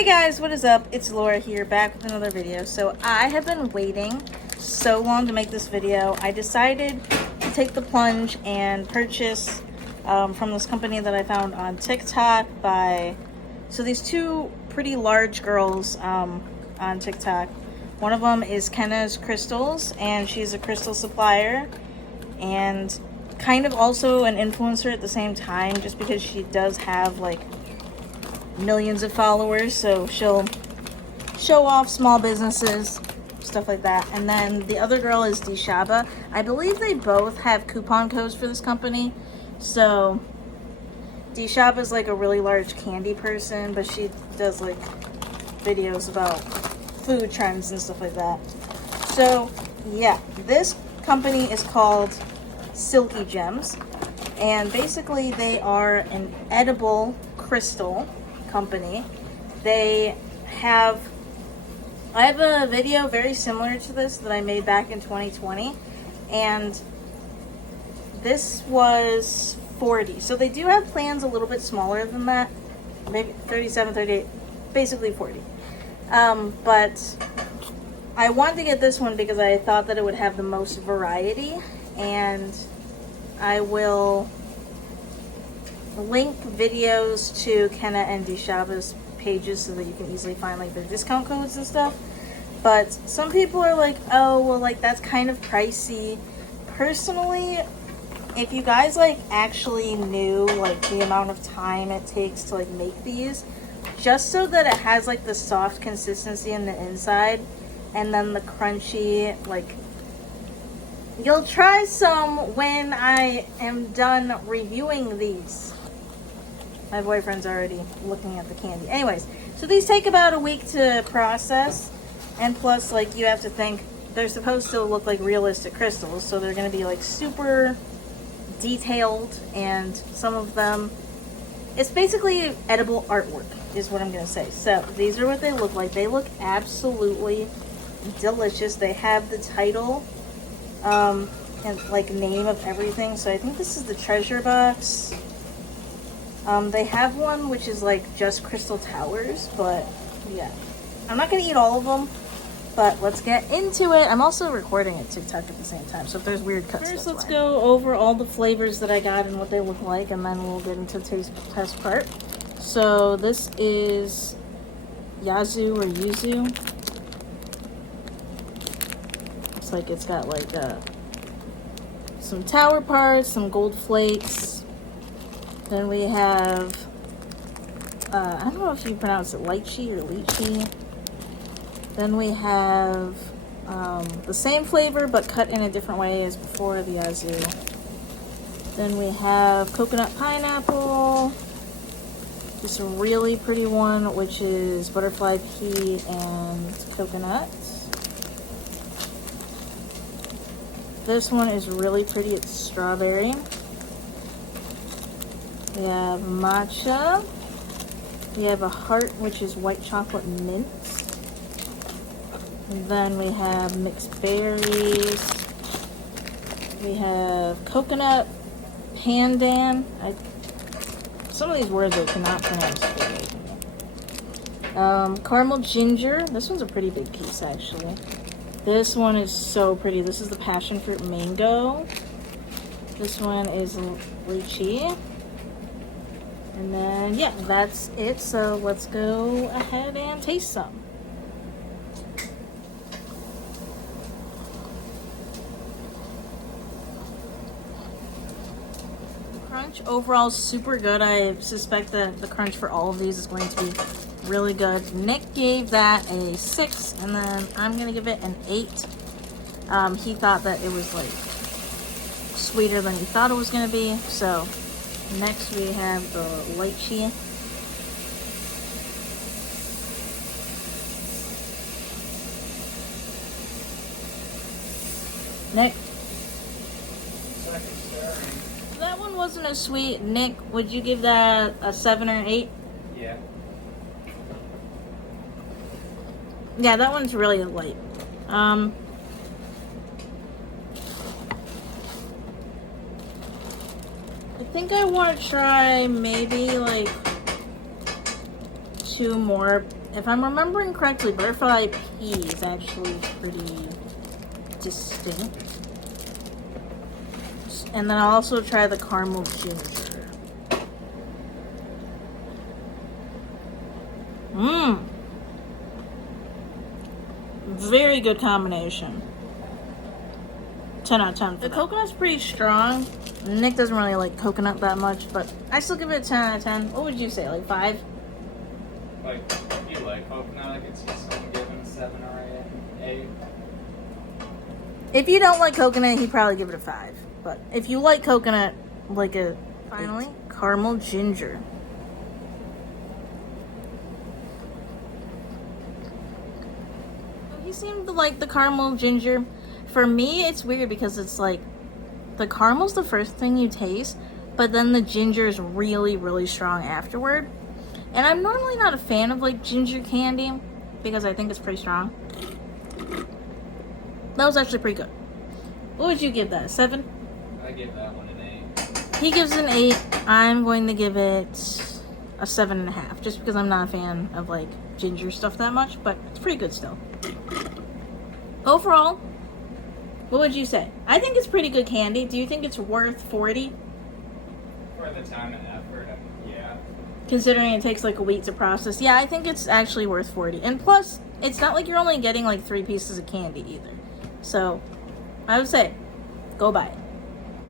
Hey guys, what is up? It's Laura here, back with another video. So I have been waiting so long to make this video. I decided to take the plunge and purchase from this company that I found on TikTok so these two pretty large girls on TikTok. One of them is Kenna's Crystals, and she's a crystal supplier and kind of also an influencer at the same time, just because she does have like millions of followers, so she'll show off small businesses, stuff like that. And then the other girl is Dishaba. I believe they both have coupon codes for this company. So Dishaba is like a really large candy person, but she does like videos about food trends and stuff like that. So yeah, this company is called Silky Gems, and basically they are an edible crystal company. I have a video very similar to this that I made back in 2020, and this was 40. So they do have plans a little bit smaller than that, maybe 37, 38, basically 40. But I wanted to get this one because I thought that it would have the most variety, and I will link videos to Kenna and Dishaba's pages so that you can easily find like their discount codes and stuff. But some people are like, oh, well, like that's kind of pricey. Personally, if you guys like actually knew like the amount of time it takes to like make these, just so that it has like the soft consistency in the inside and then the crunchy, like, you'll try some when I am done reviewing these. My boyfriend's already looking at the candy. Anyways, so these take about a week to process. And plus, like, you have to think, they're supposed to look like realistic crystals. So they're going to be, like, super detailed. And some of them, it's basically edible artwork, is what I'm going to say. So these are what they look like. They look absolutely delicious. They have the title and, like, name of everything. So I think this is the treasure box. They have one which is like just crystal towers, but yeah, I'm not gonna eat all of them, but let's get into it. I'm also recording at TikTok at the same time, so if there's weird cuts, first let's go over all the flavors that I got and what they look like, and then we'll get into the test part. So this is Yazoo or Yuzu. Looks like it's got like some tower parts, some gold flakes. Then we have, I don't know if you pronounce it lychee or lychee. Then we have the same flavor but cut in a different way as before, the Yazoo. Then we have coconut pineapple. This really pretty one, which is butterfly pea and coconut. This one is really pretty, it's strawberry. We have matcha. We have a heart, which is white chocolate mint. And then we have mixed berries. We have coconut pandan. Some of these words I cannot pronounce. Caramel ginger. This one's a pretty big piece, actually. This one is so pretty. This is the passion fruit mango. This one is lychee. And then, yeah, that's it. So let's go ahead and taste some. Crunch overall super good. I suspect that the crunch for all of these is going to be really good. Nick gave that a 6, and then I'm going to give it an 8. He thought that it was like sweeter than he thought it was going to be, so... Next we have the lychee. Nick? That one wasn't as sweet. Nick, would you give that a 7 or 8? Yeah. Yeah, that one's really light. I think I want to try maybe like two more. If I'm remembering correctly, butterfly pea is actually pretty distinct. And then I'll also try the caramel ginger. Mmm. Very good combination. 10 out of 10. The coconut's pretty strong. Nick doesn't really like coconut that much, but I still give it a 10 out of 10. What would you say, like 5? Like, if you like coconut, I could see someone giving a 7 or 8. If you don't like coconut, he'd probably give it a 5. But if you like coconut, like a... Finally, caramel ginger. He seemed to like the caramel ginger. For me, it's weird because it's like the caramel's the first thing you taste, but then the ginger is really, really strong afterward. And I'm normally not a fan of like ginger candy because I think it's pretty strong. That was actually pretty good. What would you give that? A 7? I give that one an 8. He gives it an 8. I'm going to give it a 7.5 just because I'm not a fan of like ginger stuff that much, but it's pretty good still. Overall, what would you say? I think it's pretty good candy. Do you think it's worth 40? For the time and effort, yeah. Considering it takes like a week to process. Yeah, I think it's actually worth 40. And plus, it's not like you're only getting like 3 pieces of candy either. So, I would say, go buy it.